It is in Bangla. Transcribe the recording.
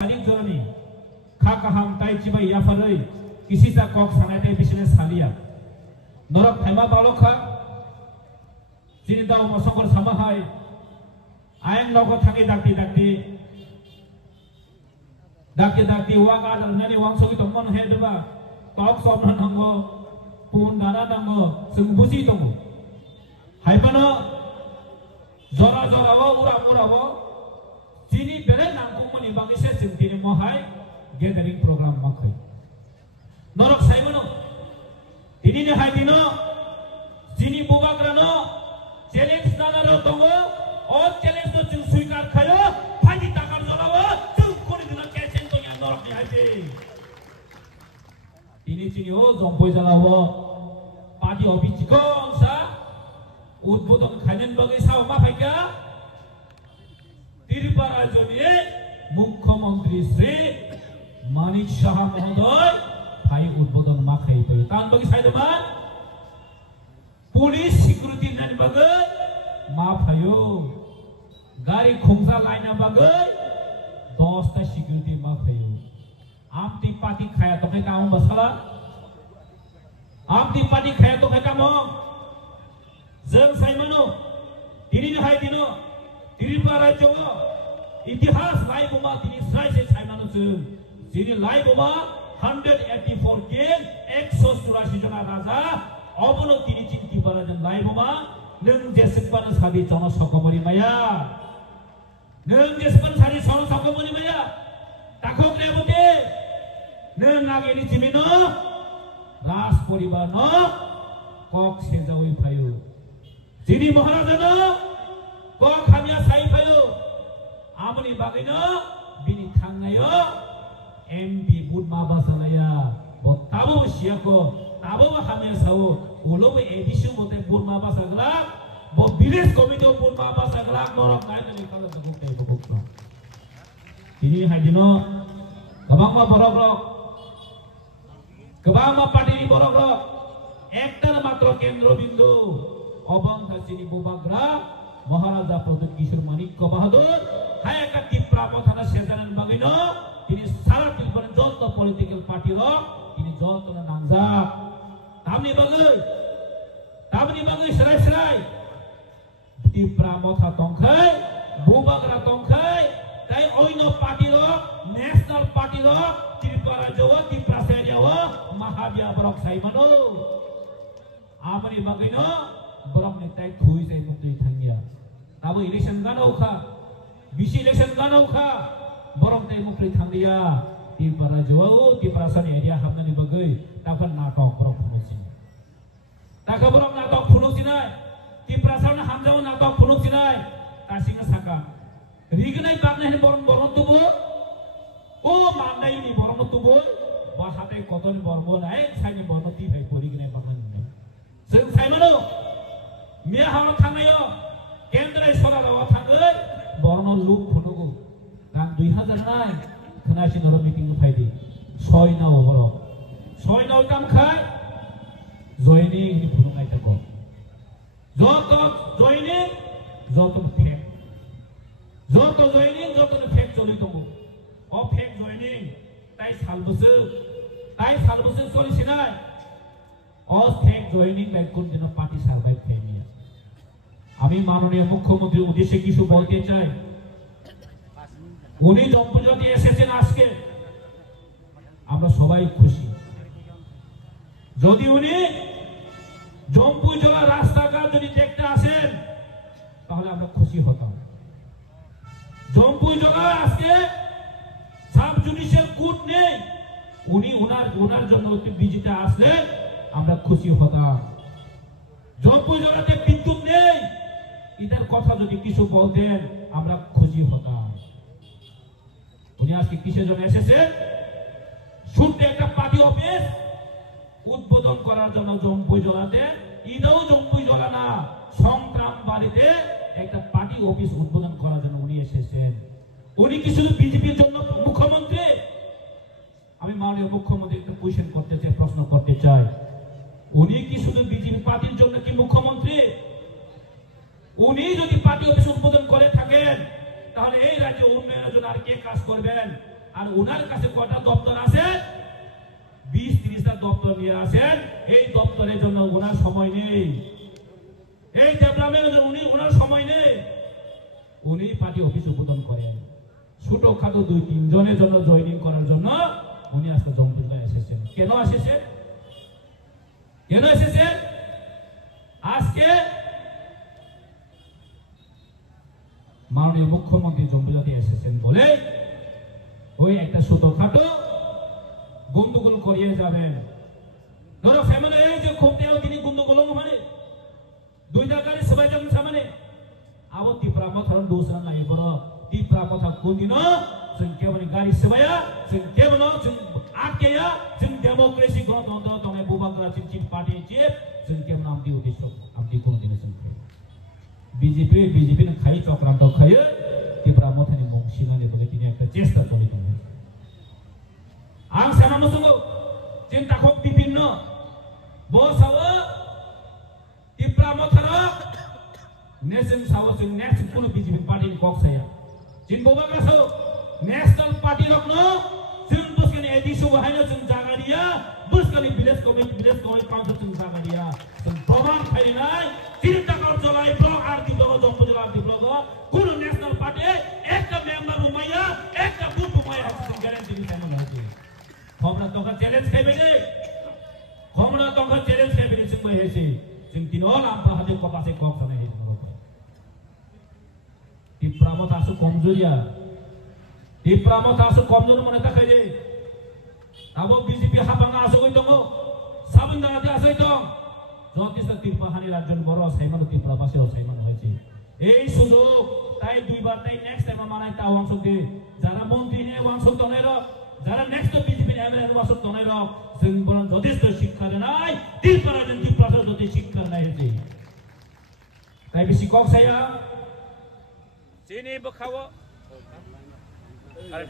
Saling jorani, kakaham tai cibai yafarai, kisisa kok sanai bisne salia. Norak thema balokha, jini dao masongkor samahai, ayang nogo thangi dakti waka nani wangsogi tomon hedba, kok somna nango, pun dana nango, sengbusi tongo. Haipano, zora wo ura wo. Jini bere nangkung mani bagi se sentini mohai gathering program makai. Norok sai mano. Dini ne hai dino. Jini bubagrano. Challenge nana ro tongo. All challenge to chung suikar khayo. Phaji takar jolawo. Chung kori dina kesen to yang norok ni hai de. Dini chini o zompoi jalawo. Party office chikong sa. Udbodon khanen bagi sao makai Tripura जोने मुख्यमंत्री श्री मानिक शाह महोदय भाई उद्बोधन माखाई पे तान बगी साइड मा पुलिस सिक्युरिटी नन बगे माफायो गाड़ी खोंसा लाइन बगे 10 ता सिक्युरिटी माफायो आपती पार्टी खाया तो के काम बसला आपती पार्टी खाया तो के काम जों साइमनो दिनि हाय दिनो त्रिपुरा जो इतिहास लाइव में दिनी साइ से साइमानो जों जिनि लाइव में 184 गेम 184 जना राजा अबनो दिनि त्रिपुरा जों लाइव में नों जेसेबानो साबि जन सकमरि माया नों जेसेबानो सारि जन सकमरि माया ताखौ ग्रेबते नों आगेनि जिमिनो राज परिवार न कक सेजावै फायो जिनि महाराजानो kok kami asai payo, amuni bagino bini thangayo, MP budma basalaya, bot tabo siako, tabo kami asau, ulo be edisi bote budma basagla, bot village komite budma basagla, norok naik ni kalau teguk no. Ini hadino, kabang ma parti ni borok, ekta matro kendro bindu, obang kasini bubagra. महाराजा प्रदीप किशोर मानिक बहादुर हाय का त्रिपुरा पथाना सेजानन बागिनो तिनी सारा त्रिपुरा जत पॉलिटिकल पार्टी रो तिनी जत नांजा तामनि बागै सराय त्रिपुरा मथा तंखाय बुबाग्रा तंखाय ताई ओइनो पार्टी रो नेशनल पार्टी रो त्रिपुरा जो त्रिपुरा सेरिया व महाबिया बरक साइमनो आमनि बागिनो बरक ने ताई खुइ साइ मुक्ति थांगिया अब इलेक्शन गाना उखा बीसी इलेक्शन गाना उखा बरम ते मुक्ति थांदिया त्रिपुरा जो त्रिपुरा सन एरिया हमने बगै ताफन नाटक बरम फुनुसिन ताका बरम नाटक फुनुसिनाय त्रिपुरा सन हमजाव नाटक फुनुसिनाय तासिंगा साका रिगनाय बागनाय बरम तुबो ओ माननाय नि बरम तुबो बा हाते कतन बरम नाय साइनि बरम ति भाई परिगनाय बागनाय जों साइमानो मिया हाव थांनायो केंद्र सरकाराव थांगोन बरनो लुक फुनुगु नां 2000 नाय खोनासि नर मिटिं फायदि 6 नाव बर 6 नाव काम खाय जयनिं नि फुनुंगाय तको जत जयनिं जत फेक जत जयनिं जत फेक चलि दंगु अ फेक जयनिं ताइ सालबोसो चलिसिनाय अ फेक जयनिं लाइक कोन दिन पार्टी सारभाइव फेमिया আমি মাননীয় মুখ্যমন্ত্রীর উদ্দেশ্যে কিছু বলতে চাই উনি জম্পুজতে এসেছেন আজকে আমরা সবাই খুশি যদি উনি জম্পুজলা রাস্তাঘাট যদি দেখতে আসেন তাহলে আমরা খুশি হতাম জম্পুজলা আজকে সাব জুডিশিয়াল কোর্ট নেই উনি ওনার জন্য বিজিতে আসলেন আমরা খুশি হতাম জম্পুজলাতে বিদ্যুৎ নেই इधर কথা যদি কিছু বলতেন আমরা খুশি হতাম উনি আজকে কিসের জন্য এসেছেন শুনতে একটা পার্টি অফিস উদ্বোধন করার জন্য জম্পুই জলাতে ইদাও জম্পুই জলা না সংগ্রাম বাড়িতে একটা পার্টি অফিস উদ্বোধন করার জন্য উনি এসেছেন উনি কি শুধু বিজেপির জন্য মুখ্যমন্ত্রী আমি মাননীয় মুখ্যমন্ত্রী একটা কোশ্চেন করতে চাই প্রশ্ন করতে চাই উনি কি শুধু বিজেপি পার্টির জন্য কি মুখ্যমন্ত্রী উনি যদি পার্টি অফিস উদ্বোধন করে থাকেন তাহলে এই রাজ্যে উন্নয়নের জন্য আর কে কাজ করবেন আর ওনার কাছে কটা দপ্তর আছে 20-30টা দপ্তর নিয়ে আসেন এই দপ্তরের জন্য ওনার সময় নেই এই ডেভেলপমেন্টের জন্য ওনার সময় নেই উনি পার্টি অফিস উদ্বোধন করেন ছোটখাটো 2-3 জনের জন্য জয়েনিং করার জন্য উনি আজকে জম্পুজগায় এসেছেন কেন এসেছেন আজকে মাননীয় মুখ্যমন্ত্রী জম্পুজাতে এসেছেন বলে ওই একটা ছোটখাটো গন্ডগোল করিয়ে যাবেন ধরো ফ্যামিলি এই যে খুবতেও তিনি গন্ডগোল মানে 2 জায়গায় সবাই যখন সামনে আবো ত্রিপুরা মথার দোসরা নাই বড় ত্রিপুরা মথা কোন দিন जों केवल गाड़ी सेवाया जों केवल जों आकेया जों डेमोक्रेसी गणतन्त्र तंगे बुबाग्रा चिप पार्टी चिप जों केवल आमदी उद्देश्य आमदी कोन दिन जों बीजेपी ने खाई चक्रांत खायो ত্রিপুরা মথাनि मुंसिनानि बगे तिनि एकटा चेष्टा चलित दं आं सानानो संगो जों ताखौ विभिन्न बसावो ত্রিপুরা मथारा नेशन सावो जों नेक्स्ट कोन बीजेपी पार्टी कक्साया जों बुबाग्रा सावो नेशनल पार्टी रखनो जों बुसकनि एडिसो बाहायनो जों जागा दिया बुसकनि विलेज कमिटी काउन्सिल जों जागा दिया जों प्रमाण फाइनाय 3 টাকা চলাই ব্লক আর কি বড় জম্পুজলা আর কি ব্লক কোন ন্যাশনাল পার্টি একটা মেম্বার রুমাইয়া একটা বুথ রুমাইয়া গ্যারান্টি দিতে না খবরা তোকা চ্যালেঞ্জ খাইবে রে খবরা তোকা চ্যালেঞ্জ খাইবে রে जों হেসে जों তিনল আমপা হাতে কপাসে কক সানে হেসে ত্রিপুরা মত আসু কমজোরিয়া ত্রিপুরা মত আসু কমজোর মনে থাকাই রে আবো বিজেপি হাবাঙ্গা আসু কই দङ সাবন দাঁড়াতে আসই দङ যথেষ্ট ত্রিপুরাহানি রাজ্যের বড় সাইমান ত্রিপুরা পাশেও সাইমান হয়েছে এই সুযোগ তাই দুইবার তাই নেক্সট টাইম মানাই তা অংশকে যারা মন্ত্রী নিয়ে অংশ তনের যারা নেক্সট বিজেপি এমএলএ অংশ তনের जों বলেন যথেষ্ট শিক্ষা নাই ত্রিপুরা জন ত্রিপুরা যথেষ্ট শিক্ষা নাই হয়েছে তাই বেশি কক সাইয়া চিনি বখাও আরে